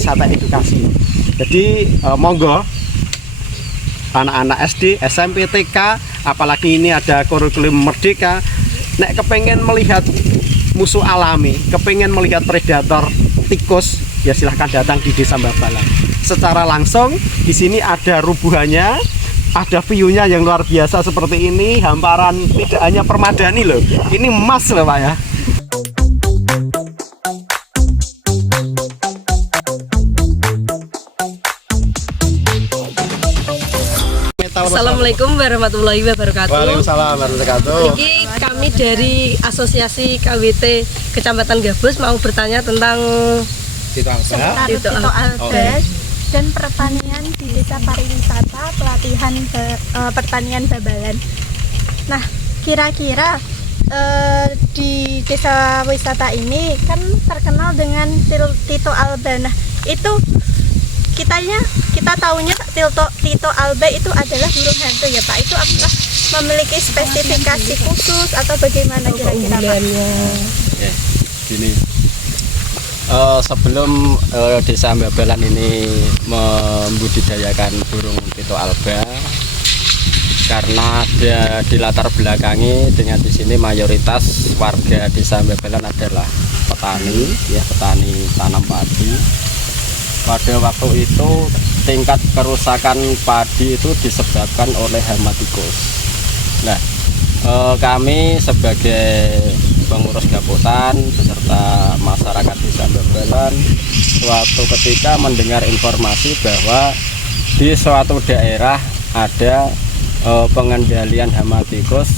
wisata edukasi. Jadi monggo anak-anak SD, SMP, TK, apalagi ini ada kurikulum merdeka, nek kepengen melihat musuh alami, kepengen melihat predator tikus, ya silahkan datang di Desa Babalan. Secara langsung di sini ada rubuhannya, ada view-nya yang luar biasa seperti ini, hamparan tidak hanya permadani loh, ini emas loh Pak ya. Assalamualaikum warahmatullahi wabarakatuh. Waalaikumsalam warahmatullahi wabarakatuh. Ini kami dari Asosiasi KWT Kecamatan Gabus mau bertanya tentang seputar Tito Alba dan pertanian di Desa Pariwisata pelatihan pertanian Babalan. Nah, kira-kira di desa wisata ini kan terkenal dengan Tito Alba. Nah, itu kita tahunya Tito Alba itu adalah burung hantu ya Pak. Itu apakah memiliki spesifikasi khusus atau bagaimana kira-kira Pak? Ya, gini. Sebelum Desa Babalan ini membudidayakan burung Tito Alba, karena dia dilatar belakangi dengan di sini mayoritas warga Desa Babalan adalah petani, ya petani tanam padi. Pada waktu itu tingkat kerusakan padi itu disebabkan oleh hama tikus. Nah, kami sebagai pengurus Gaputan beserta masyarakat Desa Babalan suatu ketika mendengar informasi bahwa di suatu daerah ada pengendalian hama tikus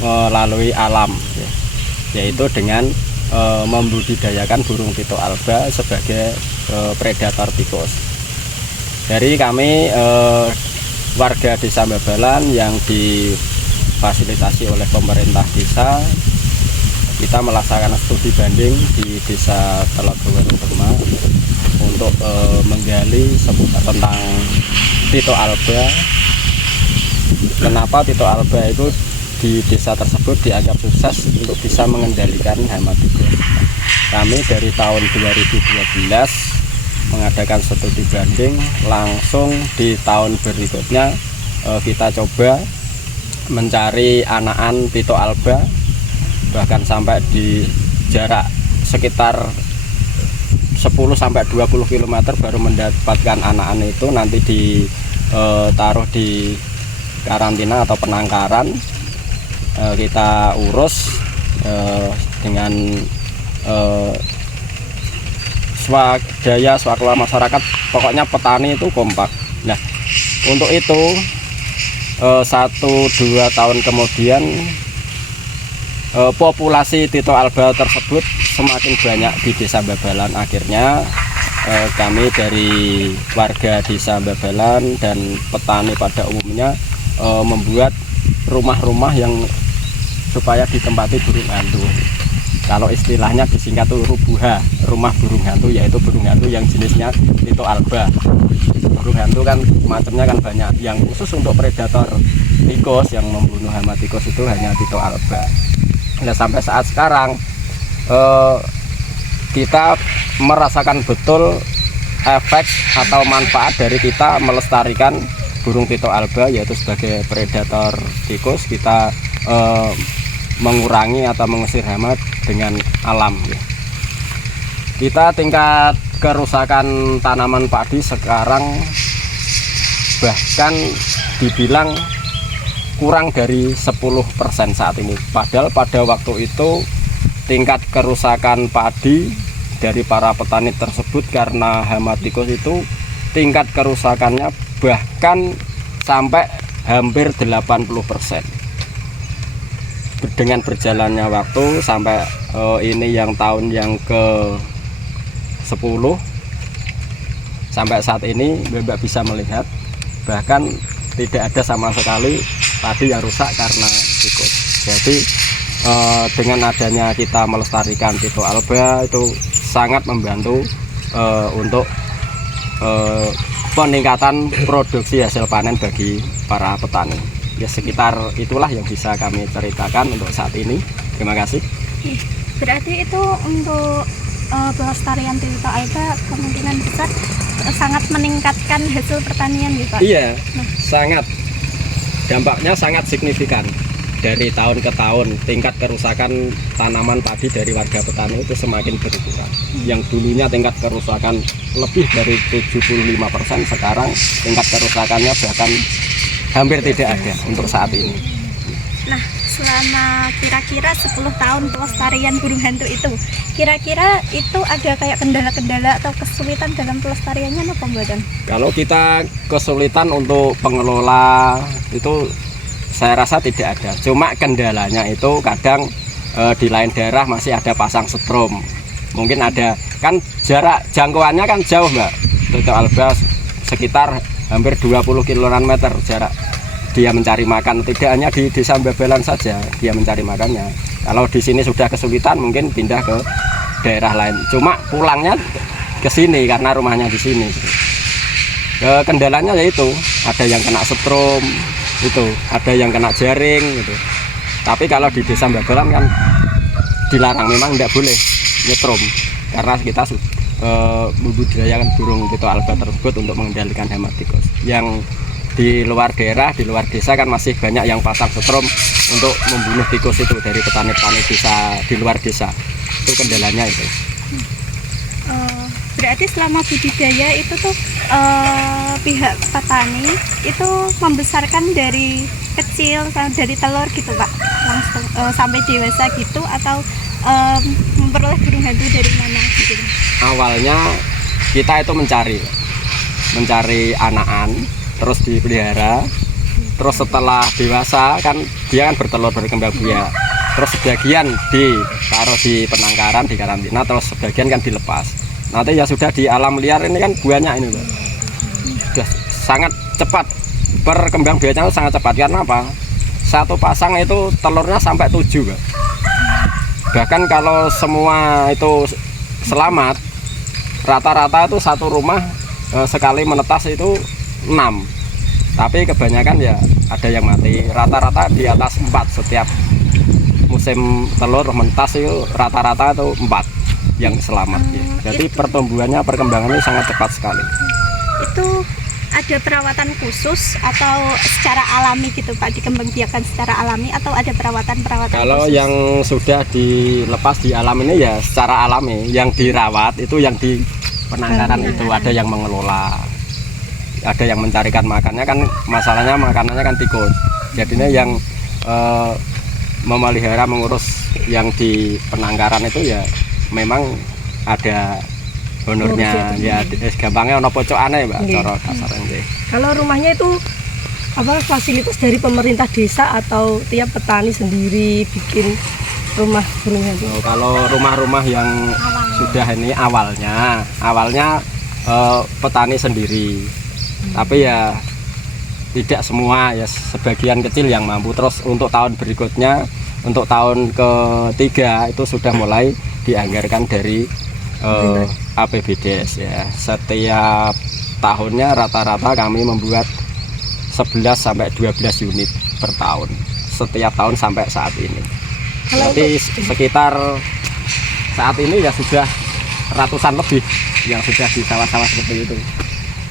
melalui alam, yaitu dengan membudidayakan burung Tito Alba sebagai predator tikus. Dari kami warga Desa Babalan yang difasilitasi oleh pemerintah desa, kita melaksanakan studi banding di Desa Telaga Demak untuk menggali seputar tentang Tito Alba. Kenapa Tito Alba itu di desa tersebut dianggap sukses untuk bisa mengendalikan hama tikus. Kami dari tahun 2012 mengadakan studi banding, langsung di tahun berikutnya kita coba mencari anakan Tito Alba, bahkan sampai di jarak sekitar 10-20 km baru mendapatkan anakan itu. Nanti ditaruh di karantina atau penangkaran, kita urus dengan swadaya swakla masyarakat, pokoknya petani itu kompak. Nah, untuk itu 1-2 tahun kemudian populasi Tito Alba tersebut semakin banyak di Desa Babalan. Akhirnya kami dari warga Desa Babalan dan petani pada umumnya membuat rumah-rumah yang supaya ditempati burung hantu. Kalau istilahnya disingkat itu rubuha, rumah burung hantu, yaitu burung hantu yang jenisnya Tito Alba. Burung hantu kan macamnya kan banyak, yang khusus untuk predator tikus yang membunuh hama tikus itu hanya Tito Alba. Nah, sampai saat sekarang kita merasakan betul efek atau manfaat dari kita melestarikan burung Tito Alba, yaitu sebagai predator tikus. Kita mengurangi atau mengusir hama dengan alam. Kita tingkat kerusakan tanaman padi sekarang bahkan dibilang kurang dari 10% saat ini. Padahal pada waktu itu tingkat kerusakan padi dari para petani tersebut karena hama tikus itu tingkat kerusakannya bahkan sampai hampir 80%. Dengan berjalannya waktu sampai ini yang tahun yang ke-10 sampai saat ini Mbak bisa melihat bahkan tidak ada sama sekali padi yang rusak karena tikus. Jadi dengan adanya kita melestarikan Tito Alba itu sangat membantu untuk peningkatan produksi hasil panen bagi para petani. Ya, sekitar itulah yang bisa kami ceritakan untuk saat ini. Terima kasih. Berarti itu untuk pelestarian Tito alba kemungkinan besar sangat meningkatkan hasil pertanian gitu Pak. Iya, sangat. Dampaknya sangat signifikan. Dari tahun ke tahun tingkat kerusakan tanaman padi dari warga petani itu semakin berkurang. Yang dulunya tingkat kerusakan lebih dari 75%, sekarang tingkat kerusakannya bahkan hampir tidak ada untuk saat ini. Nah, selama kira-kira 10 tahun pelestarian burung hantu itu, kira-kira itu ada kayak kendala-kendala atau kesulitan dalam pelestariannya apa mboten? Kalau kita kesulitan untuk pengelola itu saya rasa tidak ada. Cuma kendalanya itu kadang di lain daerah masih ada pasang setrum. Mungkin ada, kan jarak jangkauannya kan jauh Mbak. Tito alba sekitar hampir 20 km jarak dia mencari makan. Tidak hanya di Desa Babalan saja dia mencari makannya. Kalau di sini sudah kesulitan mungkin pindah ke daerah lain. Cuma pulangnya ke sini karena rumahnya di sini. Kendalanya yaitu ada yang kena setrum, itu ada yang kena jaring gitu. Tapi kalau di Desa Babalan kan dilarang, memang tidak boleh nyetrum karena kita membudidayakan burung Tito alba tersebut untuk mengendalikan hama tikus. Yang di luar daerah, di luar desa kan masih banyak yang pasang setrum untuk membunuh tikus itu dari petani-petani desa di luar desa. Itu kendalanya itu. Berarti selama budidaya itu tuh pihak petani itu membesarkan dari kecil dari telur gitu Pak, langsung sampai dewasa gitu, atau memperoleh burung hantu dari mana gitu? Awalnya kita itu mencari anakan, terus dipelihara, terus setelah dewasa kan dia kan bertelur berkembang biak, terus sebagian ditaruh di penangkaran di karantina, terus sebagian kan dilepas. Nanti ya sudah di alam liar ini kan banyak ini Mbak. Sudah sangat cepat berkembang biaknya, sangat cepat. Karena apa? Satu pasang itu telurnya sampai 7 Mbak. Bahkan kalau semua itu selamat, rata-rata itu satu rumah sekali menetas itu 6. Tapi kebanyakan ya ada yang mati. Rata-rata di atas 4 setiap musim telur menetas itu rata-rata itu 4 yang selamat. Jadi pertumbuhannya, perkembangannya sangat cepat sekali. Itu ada perawatan khusus atau secara alami gitu Pak, dikembangbiakan secara alami atau ada perawatan-perawatan Kalau khusus? yang sudah dilepas di alam ini ya secara alami, yang dirawat itu yang di penangkaran itu ada yang mengelola, ada yang mencarikan makannya, kan masalahnya makanannya kan tikus. Jadinya yang memelihara, mengurus yang di penangkaran itu ya memang ada honornya ya, gampangnya ono pocokane Mbak, cara kasarnya. Kalau rumahnya itu apa, fasilitas dari pemerintah desa atau tiap petani sendiri bikin rumah burung hantu? Kalau rumah-rumah yang sudah ini awalnya petani sendiri, tapi ya tidak semua, ya sebagian kecil yang mampu. Terus untuk tahun berikutnya, untuk tahun ketiga itu sudah mulai dianggarkan dari APBDes ya. Setiap tahunnya rata-rata kami membuat 11 sampai 12 unit per tahun setiap tahun sampai saat ini. Jadi sekitar saat ini ya sudah ratusan lebih yang sudah di sawah-sawah seperti itu.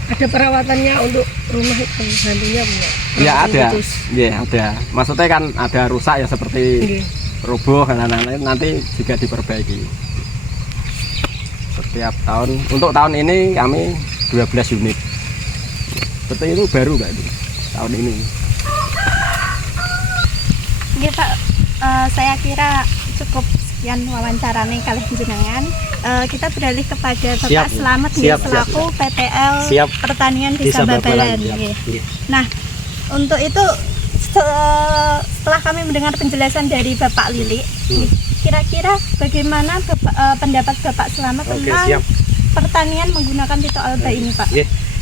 Ada perawatannya untuk rumah hantunya punya? Ya ada, ya ada. Maksudnya kan ada rusak ya seperti roboh dan lain-lain, nanti juga diperbaiki. Setiap tahun, untuk tahun ini kami 12 unit. Seperti itu baru Mbak itu tahun ini. Iya Pak, saya kira cukup sekian wawancara nih kali jenengan. Kita beralih kepada Bapak Slamet selaku PTL Pertanian Desa Babalan. Nah, untuk itu setelah kami mendengar penjelasan dari Bapak Lili, kira-kira bagaimana pendapat Bapak Slamet tentang pertanian menggunakan Tito alba ini Pak?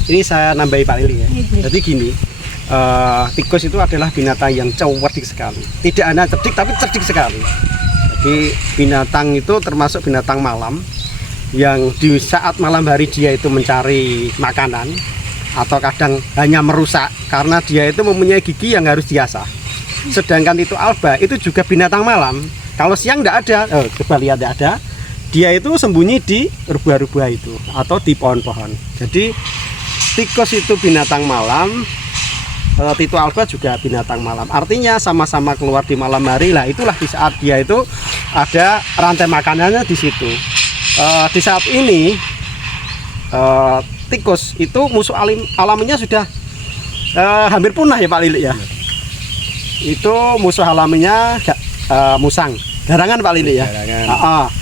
Ini saya nambahi Pak Lili ya. Jadi gini, tikus itu adalah binatang yang cerdik sekali. Tidak hanya cerdik tapi cerdik sekali. Jadi binatang itu termasuk binatang malam, yang di saat malam hari dia itu mencari makanan atau kadang hanya merusak karena dia itu mempunyai gigi yang harus diasah. Sedangkan Tito alba itu juga binatang malam. Kalau siang tidak ada, coba lihat tidak ada. dia itu sembunyi di rubah-rubah itu atau di pohon-pohon. Jadi tikus itu binatang malam, Tito alba juga binatang malam. Artinya sama-sama keluar di malam hari lah. Itulah di saat dia itu ada rantai makanannya di situ. Di saat ini tikus itu musuh alaminya sudah hampir punah ya Pak Lilik ya. Itu musuh alaminya musang. Garangan Pak Lili ya,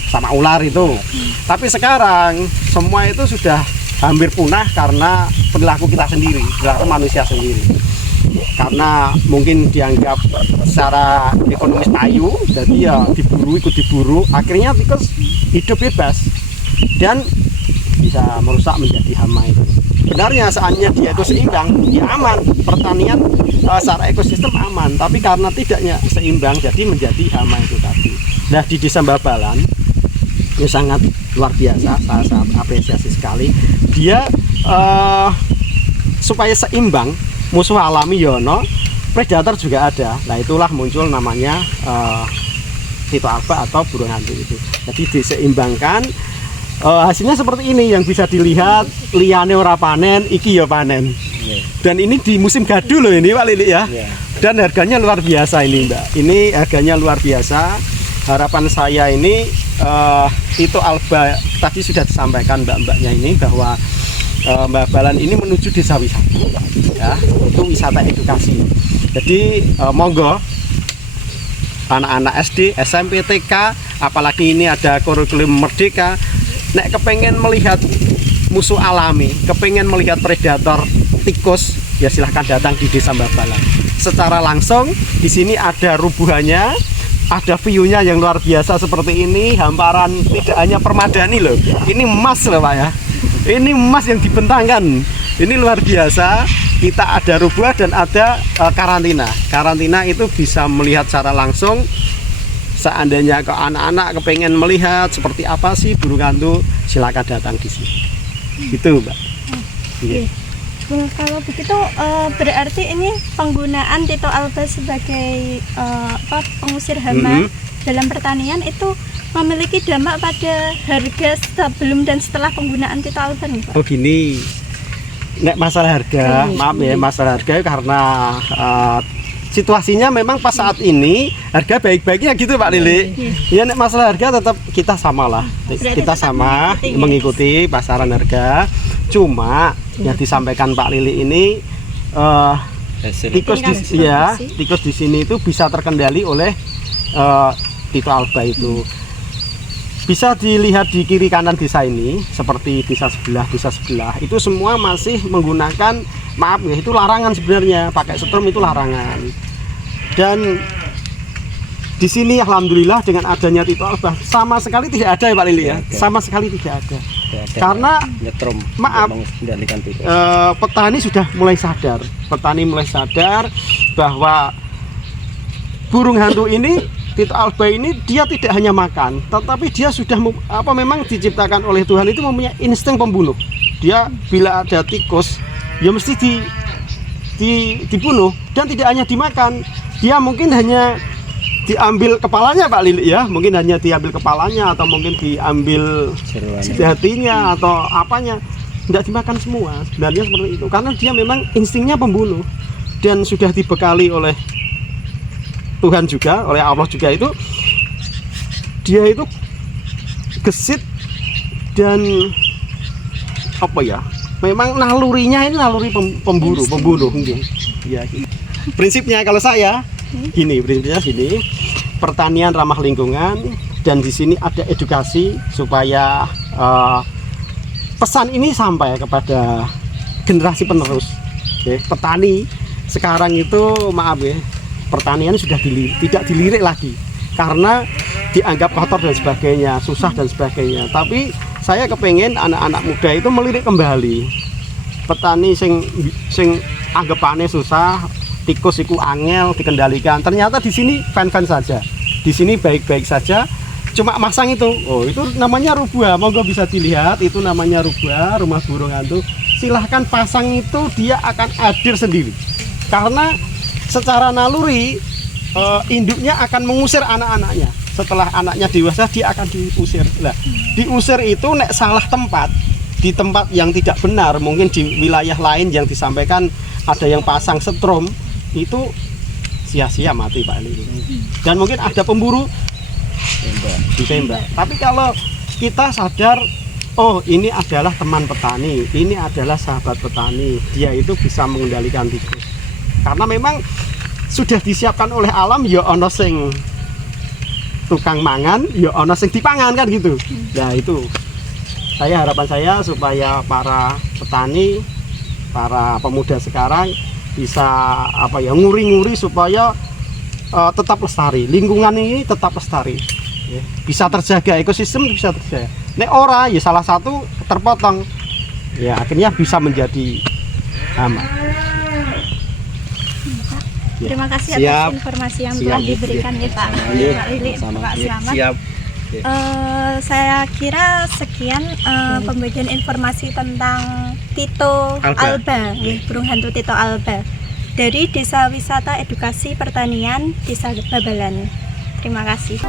sama ular itu. Tapi sekarang semua itu sudah hampir punah karena perilaku kita sendiri, perilaku manusia sendiri. Karena mungkin dianggap secara ekonomis payu, jadi ya diburu, ikut diburu. Akhirnya tikus hidup bebas dan bisa merusak menjadi hama itu. Sebenarnya seandainya dia itu seimbang, ya aman, pertanian secara ekosistem aman. Tapi karena tidaknya seimbang, jadi menjadi hama itu tadi. Nah di Desa Babalan itu sangat luar biasa, saya sangat apresiasi sekali. Dia supaya seimbang, musuh alami yono, predator juga ada. Nah itulah muncul namanya Tito alba atau burung hantu itu. Jadi diseimbangkan. Hasilnya seperti ini yang bisa dilihat, liane ora panen, iki ya panen. Dan ini di musim gaduh loh ini Pak Lili ya. Dan harganya luar biasa ini Mbak. Ini harganya luar biasa. Harapan saya ini Tito alba tadi sudah disampaikan mbak-mbaknya ini bahwa Mbak Balan ini menuju desa wisata. Ya, itu wisata edukasi. Jadi monggo anak-anak SD, SMP, TK, apalagi ini ada kurikulum merdeka. Nek kepengen melihat musuh alami, kepengen melihat predator tikus, ya silahkan datang di Desa Babalan. Secara langsung di sini ada rubuhannya, ada view-nya yang luar biasa seperti ini, hamparan tidak hanya permadani loh, ini emas loh Pak ya. Ini emas yang dibentangkan, ini luar biasa. Kita ada rubuh dan ada karantina. Karantina itu bisa melihat secara langsung. Seandainya ke anak-anak kepengen melihat seperti apa sih burung hantu, silakan datang di sini. Gitu Mbak. Oke. Kalau begitu berarti ini penggunaan Tito alba sebagai pengusir hama dalam pertanian itu memiliki dampak pada harga sebelum dan setelah penggunaan Tito alba nih Pak? Oh gini, nek masalah harga, maaf ya, masalah harga karena situasinya memang pas saat ini harga baik-baiknya gitu Pak Lili. Ya nek masalah harga tetap kita samalah. Kita sama mengikuti pasaran harga. Cuma yang disampaikan Pak Lili ini tikus di sini itu bisa terkendali oleh Tito alba itu. Bisa dilihat di kiri kanan desa ini seperti desa sebelah itu semua masih menggunakan, maaf ya, itu larangan sebenarnya, pakai setrum itu larangan. Dan di sini alhamdulillah dengan adanya Tito alba sama sekali tidak ada ya Pak Lili ya, sama sekali tidak ada. Karena nyetrum, maaf, petani sudah mulai sadar, bahwa burung hantu ini, Tito alba ini dia tidak hanya makan, tetapi dia sudah memang diciptakan oleh Tuhan itu mempunyai insting pembunuh. Dia bila ada tikus, ya mesti dibunuh, dan tidak hanya dimakan. Dia mungkin hanya diambil kepalanya Pak Lili ya, mungkin hanya diambil kepalanya atau mungkin diambil hatinya atau apanya, tidak dimakan semua. Sebenarnya seperti itu, karena dia memang instingnya pembunuh dan sudah dibekali oleh Tuhan juga, oleh Allah juga, itu dia itu gesit dan apa ya, memang nalurinya ini naluri pembunuh mungkin ya. Prinsipnya kalau saya gini, pertanian ramah lingkungan, dan di sini ada edukasi supaya pesan ini sampai kepada generasi penerus. Oke, petani sekarang itu maaf ya, pertanian sudah tidak dilirik lagi karena dianggap kotor dan sebagainya, susah dan sebagainya. Tapi saya kepengen anak-anak muda itu melirik kembali. Petani sing anggapane susah, tikus iku angel dikendalikan. Ternyata di sini fan-fan saja. Di sini baik-baik saja. Cuma masang itu. Oh, itu namanya rubuah. Monggo bisa dilihat, itu namanya rubuah, rumah burung hantu. Silahkan pasang itu, dia akan hadir sendiri. Karena secara naluri induknya akan mengusir anak-anaknya. setelah anaknya dewasa dia akan diusir. Nah, diusir itu nek salah tempat, di tempat yang tidak benar, mungkin di wilayah lain yang disampaikan ada yang pasang setrum, itu sia-sia mati Pak Eli. Dan mungkin ada pemburu ditembak. Tapi kalau kita sadar, oh ini adalah teman petani, ini adalah sahabat petani, dia itu bisa mengendalikan tikus. Karena memang sudah disiapkan oleh alam, ya ono sing tukang mangan, ya ono sing dipangan kan gitu. Nah itu harapan saya supaya para petani, para pemuda sekarang bisa nguri-nguri supaya tetap lestari, lingkungan ini tetap lestari, ya. Bisa terjaga, ekosistem bisa terjaga. Nek ora ya salah satu terpotong, ya akhirnya bisa menjadi hama. Terima kasih Siap. atas informasi yang telah diberikan ya Pak Lili, Pak Slamet. Siap. Saya kira sekian pembagian informasi tentang Tito Alba, ya, burung hantu Tito Alba dari Desa Wisata Edukasi Pertanian Desa Babalan. Terima kasih.